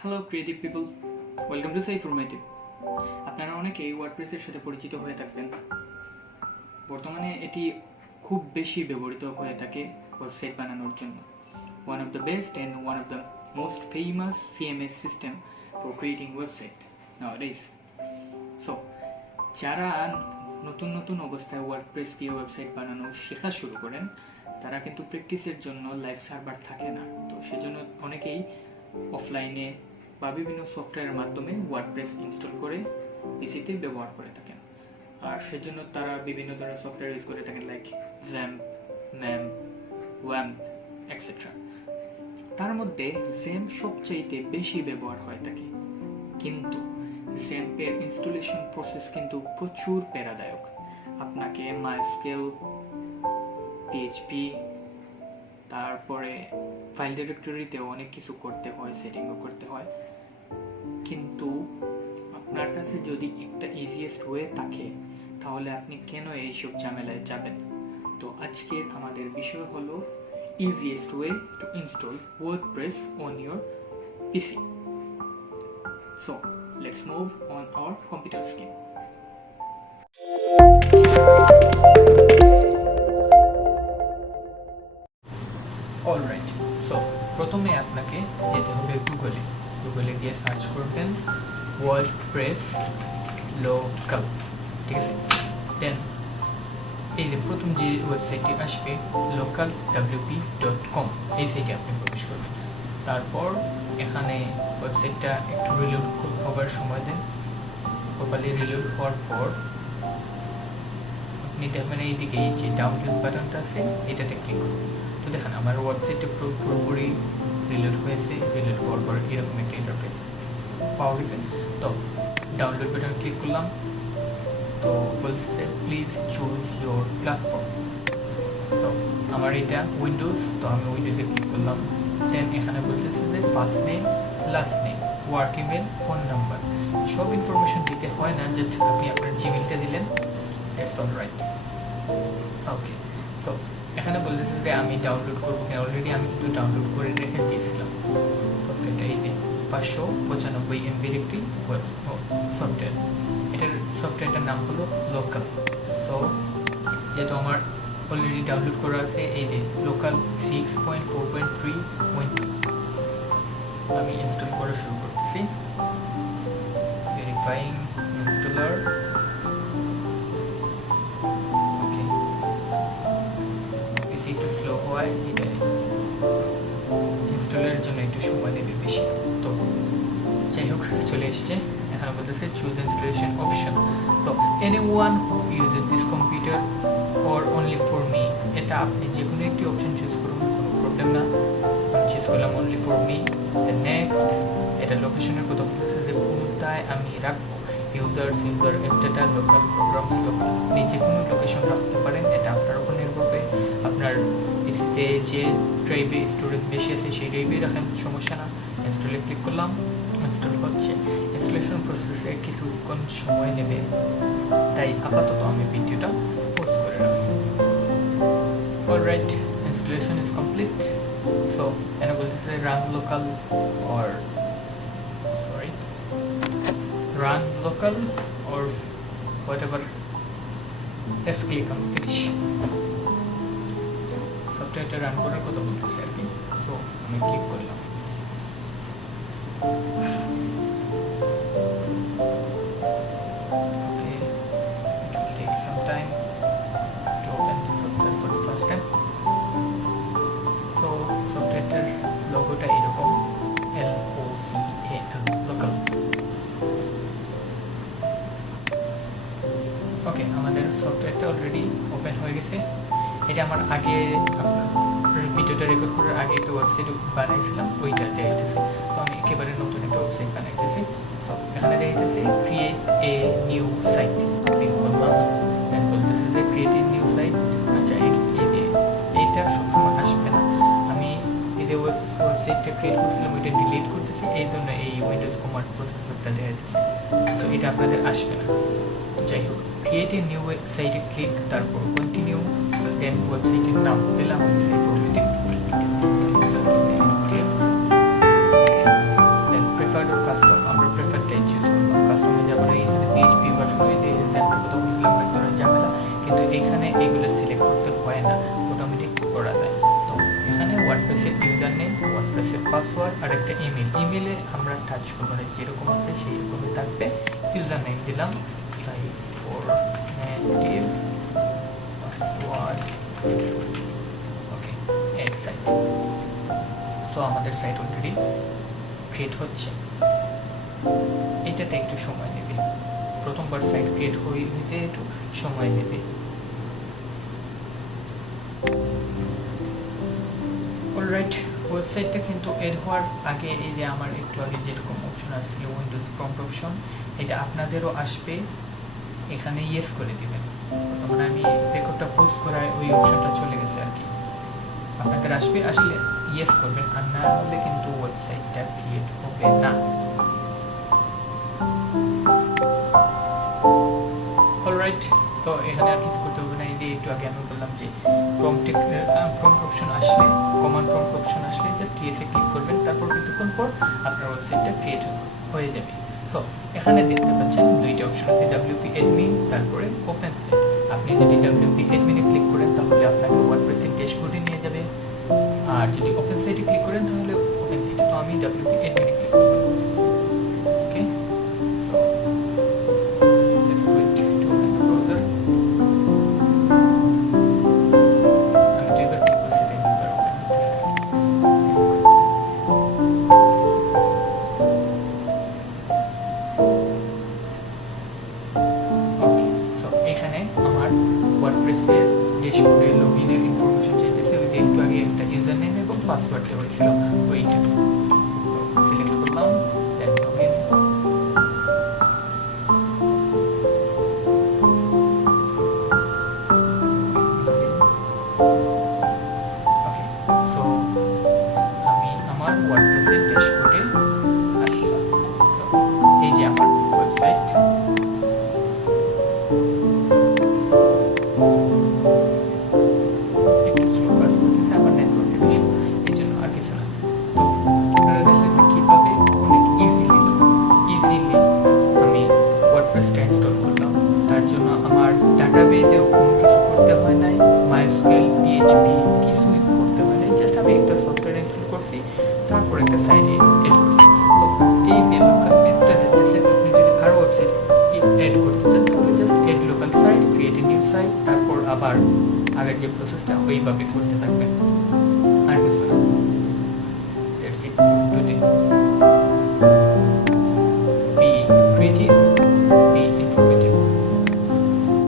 Hello creative people, welcome to সাইফরমেটিভ। আপনারা অনেকেই ওয়ার্ডপ্রেসের সাথে পরিচিত হয়ে থাকবেন। বর্তমানে এটি খুব বেশি ব্যবহৃত হয়ে থাকে ওয়েবসাইট বানানোর জন্য। One of the best and one of the most famous CMS system for creating website নাওয়াডেজ। So যারা নতুন অবস্থায় ওয়ার্ডপ্রেস দিয়ে ওয়েবসাইট বানানো শেখা শুরু করেন, তারা কিন্তু প্র্যাকটিসের জন্য লাইভ সার্ভার থাকে না। তো সেজন্য অনেকেই অফলাইনে বা বিভিন্ন সফটওয়্যারের মাধ্যমে ওয়ার্ডপ্রেস ইনস্টল করে পিসিতে ব্যবহার করে থাকেন। আর সেজন্য তারা বিভিন্ন ধরনের সফটওয়্যার ইউজ করে থাকেন, লাইক জ্যাম্প, ম্যাম্প, ওয়াম্প এক্সেট্রা। তার মধ্যে জ্যাম্প সবচাইতে বেশি ব্যবহার হয়ে থাকে, কিন্তু জ্যাম্পের ইনস্টলেশন প্রসেস কিন্তু প্রচুর প্যারাদায়ক। আপনাকে মাইস্কেল, পিএইচপি, তারপরে ফাইল ডিরেক্টরিতেও অনেক কিছু করতে হয়, সেটিংও করতে হয়। কিন্তু আপনার কাছে যদি একটা ইজিয়েস্ট ওয়ে থাকে, তাহলে আপনি কেন এইসব ঝামেলায় যাবেন? তো আজকের আমাদের বিষয় হলো easiest way to install WordPress on your PC. So let's move on our computer screen. Alright, so প্রথমে আপনাকে যেতে হবে গুগলে গিয়ে সার্চ করবেন WordPress local, ঠিক আছে? দেন এই যে প্রথম যে ওয়েবসাইটটি আসবে localwp.com, এই সাইটে আপনি প্রবেশ করবেন। তারপর এখানে ওয়েবসাইটটা একটু রিলোড হবার সময় দেন। প্রপারলি রিলোড হওয়ার পর আপনি দেখবেন এইদিকে এই যে ডাউনলোড বাটনটা আছে, এটাতে ক্লিক করুন। তো দেখেন আমার ওয়েবসাইটটা পুরোপুরি রিলোড হয়েছে। রিলোড হওয়ার পর এরকম একটা ইন্টারফেস পাওয়া গেছে। তো ডাউনলোড বাটন ক্লিক করলাম। তো বলছে প্লিজ চুজ ইউর প্ল্যাটফর্ম। তো আমার এটা উইন্ডোজ, তো আমি উইন্ডোজে ক্লিক করলাম। দেন এখানে বলতেছে যে first name, last name, work email, phone number, সব ইনফরমেশন দিতে হয় না, জাস্ট আপনি আপনার জিমেলটা দিলেন, that's all right. Okay, so এখানে বলতেছে যে আমি ডাউনলোড করবো কিনা। অলরেডি আমি কিন্তু ডাউনলোড করে রেখে দিয়েছিলাম। তো এটা এই যে 595 MB একটি সফটওয়্যার। এটার সফটওয়্যারটার নাম হলো লোকাল। সো যেহেতু আমার অলরেডি ডাউনলোড করা আছে, এই যে লোকাল 6.4.3.2, আমি ইনস্টল করা শুরু করতেছি। Verifying installer. ওকে, বেশি একটু স্লো হয়, এটা ইনস্টলের জন্য একটু সময় নেবে বেশি। তো যাই হোক, চলে এসেছে। এখানে বলতেছে choose installation option. So anyone who uses this computer or only for me, এটা আপনি যে কোনো একটি অপশন চুজ করুন, কোনো প্রবলেম না। আমি চুজ করলাম অনলি ফর মি। নেক্সট, এটা লোকেশনের কথা বলতেছে যে কোনটায় আমি রাখবো। ইউজার একটা লোকাল, প্রোগ্রামস লোকাল। আপনি যে কোনো লোকেশন রাখতে পারেন, এটা আপনার উপর নির্ভর করে। আপনার পিসিতে যে ড্রাইভে স্টোরেজ বেশি আছে সেই ড্রাইভেই রাখেন, সমস্যা না। ইনস্টলে ক্লিক করলাম, ইনস্টল হচ্ছে। ইনস্টলেশন প্রসেসে কিছুক্ষণ সময় নেবে, তাই আপাতত আমি ভিডিওটা পজ করে রাখছি। Alright, installation is complete. So এখানে বলতেছে run local or run local or whatever. Let's click on finish. সফটওয়্যারটা রান করার কথা বলতেছে আর কি। তো আমি ক্লিক করলাম। Okay, it will take some time to open the software for the first time. So সফটওয়্যারটার লোগোটা এরকম, LOCAL, local. ওকে, আমাদের সফটওয়্যারটা অলরেডি ওপেন হয়ে গেছে। এটা আমার আগে ভিডিওটা রেকর্ড করার আগে একটা ওয়েবসাইট বানাইছিলাম, ওইটা দেখাইতেছে। তো আমি একেবারে নতুন একটা ওয়েবসাইট বানাইতেছি। তো এখানে দেখাইতেছে create a new site. Click করলাম, দেন বলতেছে যে ক্রিয়েট এ নিউ সাইট। আচ্ছা, এই যে এইটা সবসময় আসবে না। আমি এই যে ওয়েবসাইটটা ক্রিয়েট করছিলাম, ওইটা ডিলিট করতেছি, এই জন্য এই উইন্ডোজ কমান্ড প্রসেসরটা দেখাইতেছে। তো এটা আপনাদের আসবে না। যাই হোক, ক্রিয়েট এ নিউ ওয়েবসাইটে ক্লিক, তারপর কন্টিনিউ। দেন ওয়েবসাইটের নাম দিলাম Saiformative, দেন কাজ করবো না, যেরকম আছে সেই রকমই থাকবে। ইউজার নেম দিলাম Saiformative, পাসওয়ার্ড, ওকে, এড সাইট। সো আমাদের সাইট অলরেডি ক্রিয়েট হচ্ছে। এটাতে একটু সময় নেবে, প্রথমবার সাইট ক্রিয়েট হইতে একটু সময় নেবে। অলরাইট, ওয়েবসাইটটা কিন্তু এড হওয়ার আগে এই যে আমার একটু আগে যেরকম অপশন আসছিল উইন্ডোজ প্রম্পট অপশন, এটা আপনাদেরও আসবে, এখানে ইয়েস করে দিবেন। মানে আমি রেকর্ডটা পোস্ট করায় ওই অপশনটা চলে গেছে আর কি, আপনাদের আসবে, আসলে ইয়েস করবেন, আর না হলে কিন্তু ওয়েবসাইটটা ক্রিয়েট হবে না। অলরাইট, তো এখানে আর কিছু করতে হবে না। এই যে একটু আগে আমি বললাম যে প্রম্পট অপশন আসলে, কমান্ড প্রম্পট অপশন আসলে জাস্ট ইয়েসে ক্লিক করবেন, তারপর কিছুক্ষণ পর আপনার ওয়েবসাইটটা ক্রিয়েট হয়ে যাবে। সো এখানে দেখতে পাচ্ছেন দুইটা অপশন আছে, WP admin তারপরে ওপেন সাইট। আপনি যদি WP admin-এ ক্লিক করেন তাহলে আপনাকে ওয়ার্ডপ্রেসের ড্যাশবোর্ডে নিয়ে যাবে, আর যদি ওপেন সাইটে ক্লিক করেন তাহলে ওপেন সাইটে। তো আমি WP admin-এ ক্লিক করব। Okay, so let's wait to open the browser. আমি তো এবার ক্লিক করছি, দেন এবার ওপেন হচ্ছে সাইট। ওকে, সো এখানে আমার ওয়ার্ডপ্রেসের ড্যাশবোর্ডে লগইনের ইনফরমেশন চাইতেছে, ওই যে একটু আগে একটা ইউজার নেম এবং পাসওয়ার্ড দেওয়া হয়েছিল ওইটা। সো সিলেক্ট করলাম, দেন লগইন। ওকে, সো আমি আমার ওয়ার্ডপ্রেসের ড্যাশবোর্ডে আসলাম। তো এই যে আমার ওয়েবসাইট। একটু স্লো কাজ করতেছে, আমার নেটওয়ার্কের ইস্যু, এই জন্য আর কিছু না। তো আপনারা দেখলেন যে কীভাবে অনেক ইজিলি আমি ওয়ার্ডপ্রেসটা ইনস্টল করলাম। তার জন্য আমার ডাটাবেজেও কোনো কিছু করতে হয় নাই, MySQL, PHP কিছুই করতে হয় নাই, জাস্ট আমি একটা সফটওয়্যার ইনস্টল করছি, তারপর একটা সাইটে এড করছি। তো এই লোকাল একটা দেখতেছে, আপনি যদি আরও ওয়েবসাইট এড করতে চান তাহলে just add local site, create a new site, তারপর আবার আগের যে প্রসেসটা ওইভাবে করতে থাকবেন।